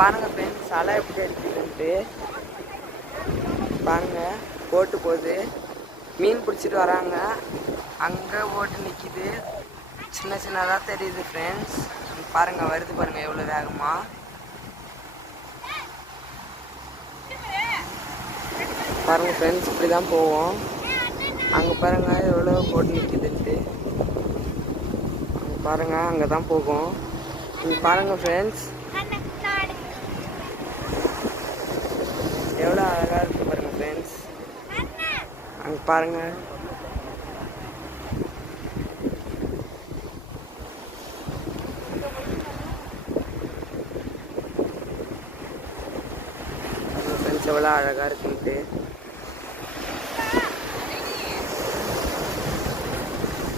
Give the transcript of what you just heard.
பாருங்க ஃப்ரெண்ட்ஸ், அலை எப்படி அடிக்குதுன்ட்டு பாருங்க. போட்டு போகுது, மீன் பிடிச்சிட்டு வராங்க. அங்கே போட்டு நிற்கிது, சின்ன சின்னதாக தெரியுது ஃப்ரெண்ட்ஸ். பாருங்க, வருது பாருங்க எவ்வளோ வேகமா. பாருங்க ஃப்ரெண்ட்ஸ், இப்படி தான் போவோம். அங்கே பாருங்க எவ்வளோ போட்டு நிற்கிதுன்ட்டு. பாருங்க, அங்கே தான் போகும். இங்கே பாருங்க ஃப்ரெண்ட்ஸ், எவ்வளோ அழகாக இருக்குது பாருங்க ஃப்ரெண்ட்ஸ். அங்கே பாருங்க. ஃப்ரெண்ட்ஸ் எவ்வளோ அழகாக இருக்குது.